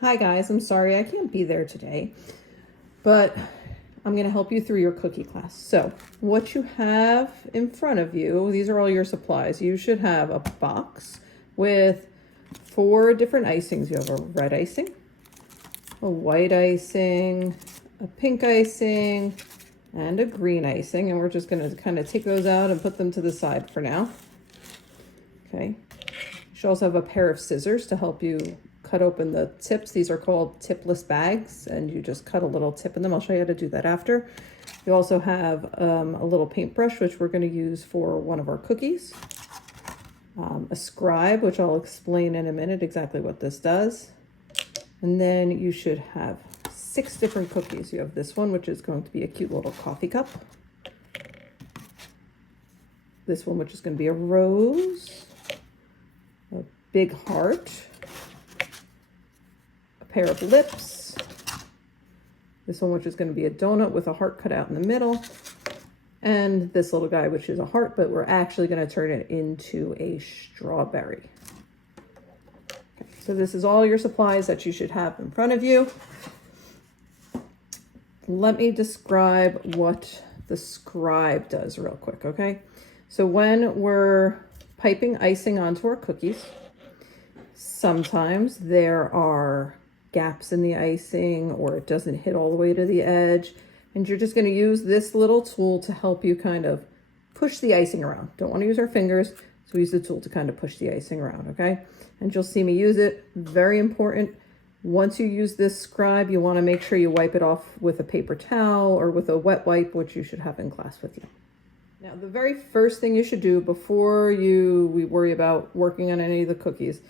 Hi guys, I'm sorry I can't be there today, but I'm going to help you through your cookie class. So what you have in front of you, these are all your supplies. You should have a box with 4 different icings. You have a red icing, a white icing, a pink icing, and a green icing. And we're just going to kind of take those out and put them to the side for now. Okay. You should also have a pair of scissors to help you cut open the tips. These are called tipless bags, and you just cut a little tip in them. I'll show you how to do that after. You also have a little paintbrush, which we're going to use for one of our cookies. A scribe, which I'll explain in a minute exactly what this does. And then you should have 6 different cookies. You have this one, which is going to be a cute little coffee cup. This one, which is going to be a rose. A big heart. Pair of lips. This one, which is going to be a donut with a heart cut out in the middle. And this little guy, which is a heart, but we're actually going to turn it into a strawberry. Okay, so this is all your supplies that you should have in front of you. Let me describe what the scribe does real quick, okay? So when we're piping icing onto our cookies, sometimes there are gaps in the icing or it doesn't hit all the way to the edge, and you're just going to use this little tool to help you kind of push the icing around. Don't want to use our fingers, so we use the tool to kind of push the icing around, okay? And you'll see me use it. Very important. Once you use this scribe, you want to make sure you wipe it off with a paper towel or with a wet wipe, which you should have in class with you. Now, the very first thing you should do before we worry about working on any of the cookies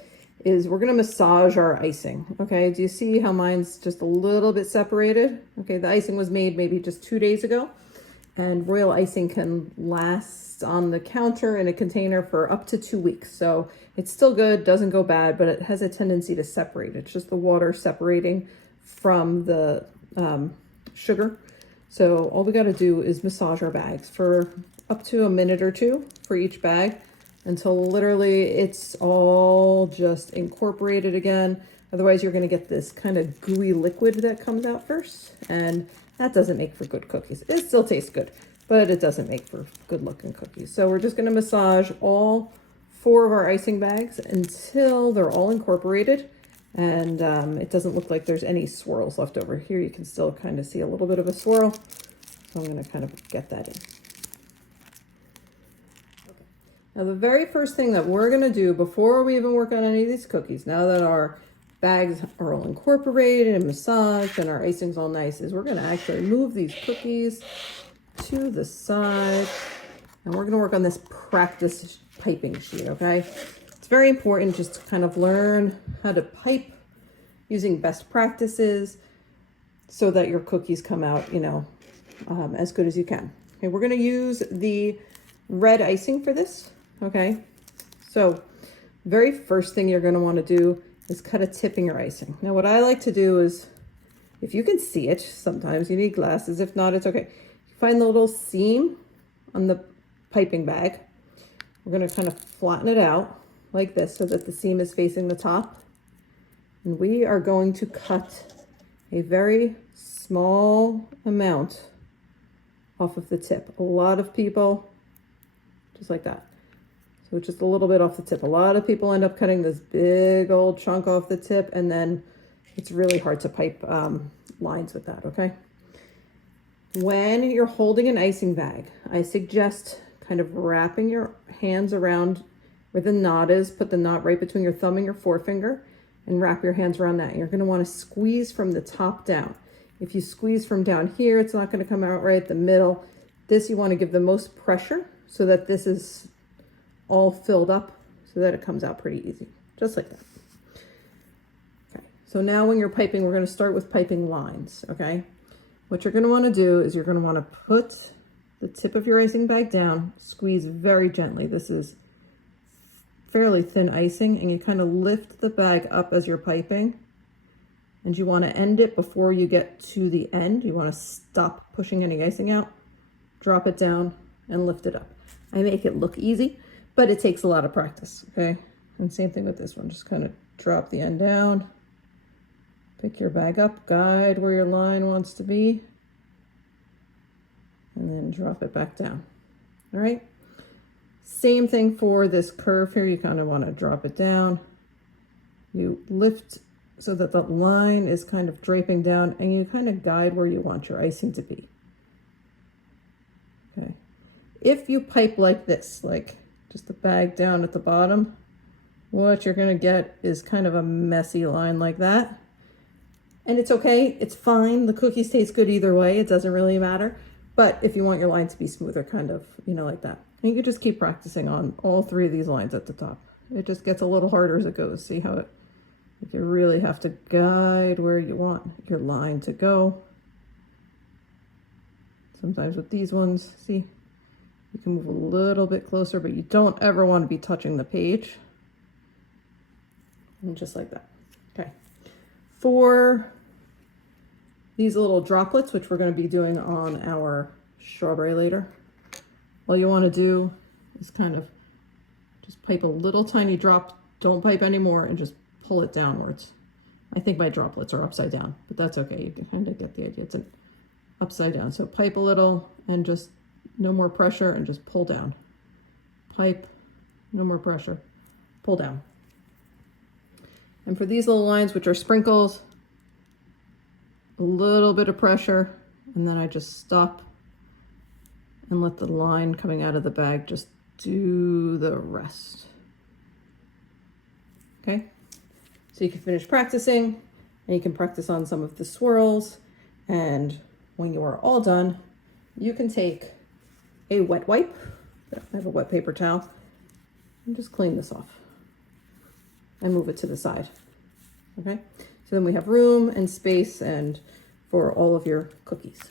is we're going to massage our icing. Okay, do you see how mine's just a little bit separated? Okay, the icing was made maybe just 2 days ago, and royal icing can last on the counter in a container for up to 2 weeks. So it's still good, doesn't go bad, but it has a tendency to separate. It's just the water separating from the sugar. So all we got to do is massage our bags for up to a minute or 2 for each bag, until literally it's all just incorporated again. Otherwise, you're going to get this kind of gooey liquid that comes out first, and that doesn't make for good cookies. It still tastes good, but it doesn't make for good looking cookies. So we're just going to massage all 4 of our icing bags until they're all incorporated, and it doesn't look like there's any swirls left over. Here you can still kind of see a little bit of a swirl, so I'm going to kind of get that in. Now, the very first thing that we're going to do before we even work on any of these cookies, now that our bags are all incorporated and massaged and our icing's all nice, is we're going to actually move these cookies to the side, and we're going to work on this practice piping sheet, okay? It's very important just to kind of learn how to pipe using best practices so that your cookies come out, as good as you can. Okay, we're going to use the red icing for this. Okay, so very first thing you're going to want to do is cut a tip in your icing. Now, what I like to do is, if you can see it, sometimes you need glasses. If not, it's okay. Find the little seam on the piping bag. We're going to kind of flatten it out like this so that the seam is facing the top. And we are going to cut a very small amount off of the tip. A lot of people, just like that. So just a little bit off the tip. A lot of people end up cutting this big old chunk off the tip, and then it's really hard to pipe lines with that, okay? When you're holding an icing bag, I suggest kind of wrapping your hands around where the knot is. Put the knot right between your thumb and your forefinger and wrap your hands around that. You're going to want to squeeze from the top down. If you squeeze from down here, it's not going to come out right. The middle, this you want to give the most pressure so that this is all filled up so that it comes out pretty easy, just like that. Okay, so now when you're piping, we're going to start with piping lines, okay? What you're going to want to do is you're going to want to put the tip of your icing bag down, squeeze very gently. This is fairly thin icing, and you kind of lift the bag up as you're piping, and you want to end it before you get to the end. You want to stop pushing any icing out, drop it down, and lift it up. I make it look easy, but it takes a lot of practice, okay? And same thing with this one. Just kind of drop the end down Pick your bag up, guide where your line wants to be, and then drop it back down. All right. Same thing for this curve here. You kind of want to drop it down. You lift so that the line is kind of draping down, and you kind of guide where you want your icing to be. Okay. If you pipe like this, like just the bag down at the bottom, what you're going to get is kind of a messy line like that. And it's okay. It's fine. The cookies taste good either way. It doesn't really matter. But if you want your line to be smoother, kind of, like that. And you can just keep practicing on all three of these lines at the top. It just gets a little harder as it goes. See how you really have to guide where you want your line to go. Sometimes with these ones, see, you can move a little bit closer, but you don't ever want to be touching the page. And just like that. Okay. For these little droplets, which we're going to be doing on our strawberry later, all you want to do is kind of just pipe a little tiny drop. Don't pipe anymore and just pull it downwards. I think my droplets are upside down, but that's okay. You can kind of get the idea. It's an upside down. So pipe a little and just no more pressure and just pull down. Pipe, no more pressure, pull down. And for these little lines, which are sprinkles, a little bit of pressure, and then I just stop and let the line coming out of the bag just do the rest. Okay, so you can finish practicing, and you can practice on some of the swirls, and when you are all done, you can take a wet wipe, I have a wet paper towel, and just clean this off and move it to the side. Okay, so then we have room and space and for all of your cookies.